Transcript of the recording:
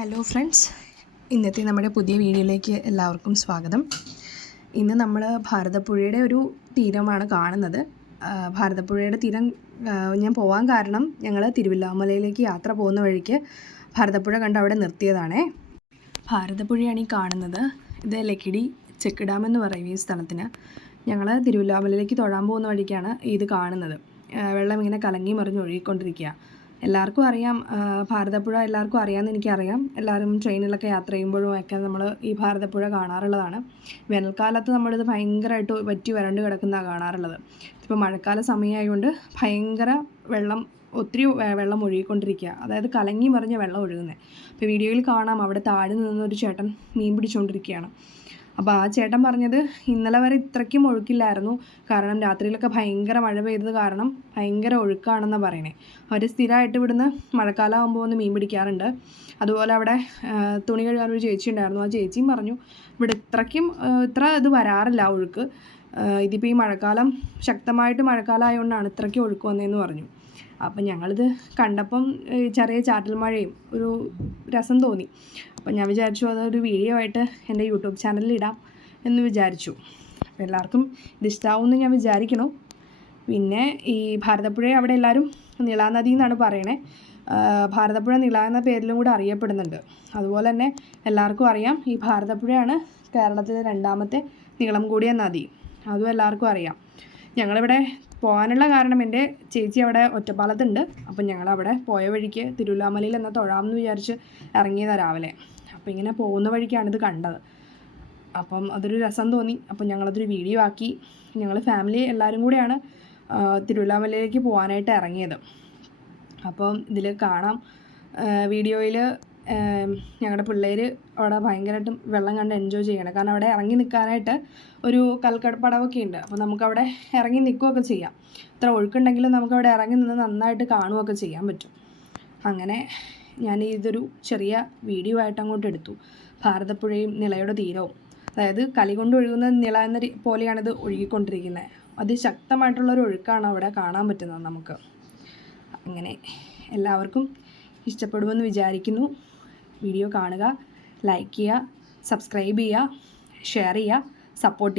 Hello friends, ഇന്നത്തെ നമ്മുടെ പുതിയ വീഡിയോയിലേക്ക് എല്ലാവർക്കും സ്വാഗതം. ഇന്ന് നമ്മൾ ഭാരതപ്പുഴയുടെ ഒരു തീരമാണ് കാണുന്നത്. ഭാരതപ്പുഴയുടെ തീരം ഞാൻ പോകാൻ കാരണം ഞങ്ങൾ തിരുവില്ലാമലയിലേക്ക് യാത്ര പോകുന്ന വഴിക്ക് ഭാരതപ്പുഴ കണ്ട് അവിടെ നിർത്തിയതാണേ. ഭാരതപ്പുഴയാണ് ഈ കാണുന്നത്. ഇത് ലക്കിടി ചെക്ക് ഡാം എന്ന് പറയും ഈ സ്ഥലത്തിന്. ഞങ്ങൾ തിരുവില്ലാമലയിലേക്ക് തൊഴാൻ പോകുന്ന വഴിക്കാണ് ഇത് കാണുന്നത്. വെള്ളം ഇങ്ങനെ കലങ്ങി മറിഞ്ഞ് ഒഴുകിക്കൊണ്ടിരിക്കുക. എല്ലാവർക്കും അറിയാം, ഭാരതപ്പുഴ എല്ലാവർക്കും അറിയാമെന്ന് എനിക്കറിയാം. എല്ലാവരും ട്രെയിനിലൊക്കെ യാത്ര ചെയ്യുമ്പോഴും ഒക്കെ നമ്മൾ ഈ ഭാരതപ്പുഴ കാണാറുള്ളതാണ്. വേനൽക്കാലത്ത് നമ്മളിത് ഭയങ്കരമായിട്ട് വറ്റി വരണ്ട് കിടക്കുന്നതാണ് കാണാറുള്ളത്. ഇപ്പോൾ മഴക്കാല സമയമായതുകൊണ്ട് ഭയങ്കര ഒത്തിരി വെള്ളം ഒഴുകിക്കൊണ്ടിരിക്കുക. അതായത് കലങ്ങി മറിഞ്ഞ വെള്ളം ഒഴുകുന്നത്. അപ്പോൾ വീഡിയോയിൽ കാണാം, അവിടെ താഴെ നിന്നൊരു ചേട്ടൻ മീൻ പിടിച്ചുകൊണ്ടിരിക്കുകയാണ്. അപ്പോൾ ആ ചേട്ടൻ പറഞ്ഞത് ഇന്നലെ വരെ ഇത്രയ്ക്കും ഒഴുക്കില്ലായിരുന്നു, കാരണം രാത്രിയിലൊക്കെ ഭയങ്കര മഴ പെയ്തത് കാരണം ഭയങ്കര ഒഴുക്കാണെന്നാണ് പറയണേ. അവർ സ്ഥിരമായിട്ട് ഇവിടുന്ന് മഴക്കാലം ആകുമ്പോൾ ഒന്ന് മീൻ പിടിക്കാറുണ്ട്. അതുപോലെ അവിടെ തുണി കഴുകാനൊരു ചേച്ചി ഉണ്ടായിരുന്നു. ആ ചേച്ചിയും പറഞ്ഞു ഇവിടെ ഇത്ര ഇത് വരാറില്ല ഒഴുക്ക്. ഇതിപ്പോൾ ഈ മഴക്കാലം ശക്തമായിട്ട് മഴക്കാലം ആയതുകൊണ്ടാണ് ഇത്രയ്ക്ക് ഒഴുക്ക് വന്നതെന്ന് പറഞ്ഞു. അപ്പം ഞങ്ങളിത് കണ്ടപ്പം ചെറിയ ചാറ്റൽ മഴയും ഒരു രസം തോന്നി. അപ്പം ഞാൻ വിചാരിച്ചു അതൊരു വീഡിയോ ആയിട്ട് എൻ്റെ യൂട്യൂബ് ചാനലിൽ ഇടാം എന്ന് വിചാരിച്ചു. അപ്പോൾ എല്ലാവർക്കും ഇതിഷ്ടാവുമെന്ന് ഞാൻ വിചാരിക്കുന്നു. പിന്നെ ഈ ഭാരതപ്പുഴയെ അവിടെ എല്ലാവരും നിളാനദി എന്നാണ് പറയണേ. ഭാരതപ്പുഴ നിള എന്ന പേരിലും കൂടെ അറിയപ്പെടുന്നുണ്ട്. അതുപോലെ തന്നെ എല്ലാവർക്കും അറിയാം, ഈ ഭാരതപ്പുഴയാണ് കേരളത്തിലെ രണ്ടാമത്തെ നീളം കൂടിയ നദി. അതും എല്ലാവർക്കും അറിയാം. ഞങ്ങളിവിടെ പോകാനുള്ള കാരണം എൻ്റെ ചേച്ചി അവിടെ ഒറ്റപ്പാലത്തുണ്ട്. അപ്പം ഞങ്ങളവിടെ പോയ വഴിക്ക് തിരുവല്ലാമലയിൽ എന്നാൽ തൊഴാമെന്ന് വിചാരിച്ച് ഇറങ്ങിയതാണ് രാവിലെ. അപ്പോൾ ഇങ്ങനെ പോകുന്ന വഴിക്കാണിത് കണ്ടത്. അപ്പം അതൊരു രസം തോന്നി. അപ്പം ഞങ്ങളതൊരു വീഡിയോ ആക്കി. ഞങ്ങൾ ഫാമിലി എല്ലാവരും കൂടെയാണ് തിരുവല്ലാമലയിലേക്ക് പോകാനായിട്ട് ഇറങ്ങിയത്. അപ്പം ഇതിൽ കാണാം, വീഡിയോയിൽ ഞങ്ങളുടെ പിള്ളേർ അവിടെ ഭയങ്കരമായിട്ടും വെള്ളം കണ്ട് എൻജോയ് ചെയ്യണം. കാരണം അവിടെ ഇറങ്ങി നിൽക്കാനായിട്ട് ഒരു കൽക്കടപ്പടവൊക്കെ ഉണ്ട്. അപ്പോൾ നമുക്കവിടെ ഇറങ്ങി നിൽക്കുകയൊക്കെ ചെയ്യാം. ഇത്ര ഒഴുക്കുണ്ടെങ്കിലും നമുക്കവിടെ ഇറങ്ങി നിന്ന് നന്നായിട്ട് കാണുകയൊക്കെ ചെയ്യാൻ പറ്റും. അങ്ങനെ ഞാൻ ഇതൊരു ചെറിയ വീഡിയോ ആയിട്ട് അങ്ങോട്ട് എടുത്തു. ഭാരതപ്പുഴയും നിളയുടെ തീരവും, അതായത് കലി കൊണ്ട് ഒഴുകുന്ന നിള എന്ന പോലെയാണിത് ഒഴുകിക്കൊണ്ടിരിക്കുന്നത്. അതിശക്തമായിട്ടുള്ളൊരു ഒഴുക്കാണ് അവിടെ കാണാൻ പറ്റുന്നത് നമുക്ക്. അങ്ങനെ എല്ലാവർക്കും ഇഷ്ടപ്പെടുമെന്ന് വിചാരിക്കുന്നു. വീഡിയോ കാണുക, ലൈക്ക് ചെയ്യുക, സബ്സ്ക്രൈബ് ചെയ്യുക, ഷെയർ ചെയ്യുക, സപ്പോർട്ട് ചെയ്യുക.